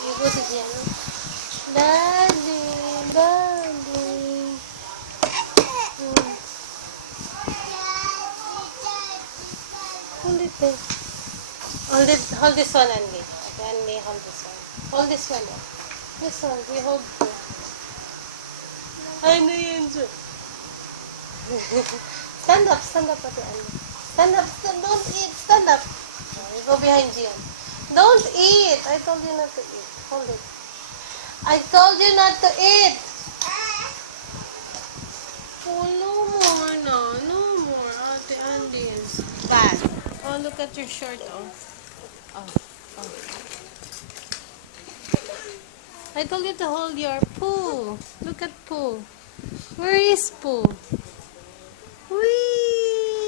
You go to Gian. Daddy, daddy. Hold it there. Hold this one, Andy. Okay, Andy, hold this one. Hold this one. This one, we hold it. Ano yun dyan? Stand up, Ate Andy. Stand up, don't eat, stand up. Oh, you go behind Gian. Don't eat. I told you not to eat. Hold it. I told you not to eat. Oh, no more no. No more. Ate Andy is bad. Oh, look at your shirt. Oh. I told you to hold your Pooh. Look at Pooh. Where is Pooh? Whee!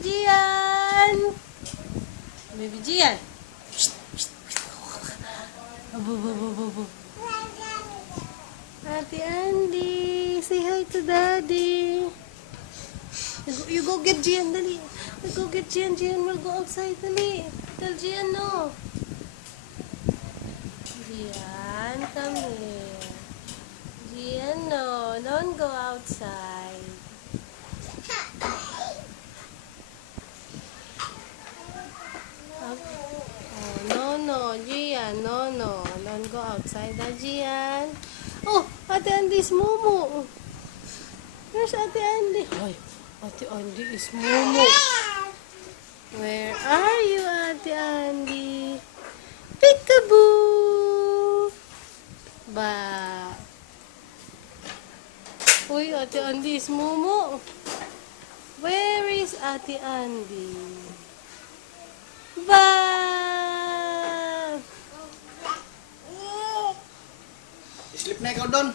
Gian! Baby Gian! Ate Andy, say hi to Daddy. You go get Gian, dali. You go get Gian. Gian will go outside, dali. Tell Gian no. Gian, come here. Gian, no. Don't go outside. No, Gian, no. Don't go outside, Gian. Oh, Ate Andy's Momo. Where's Ate Andy? Ay, Ate Andy is Momo. Where are you, Ate Andy? Peekaboo! Ba? Uy, Ate Andy is Momo. Where is Ate Andy? Ba? Sleep na ikaw doon.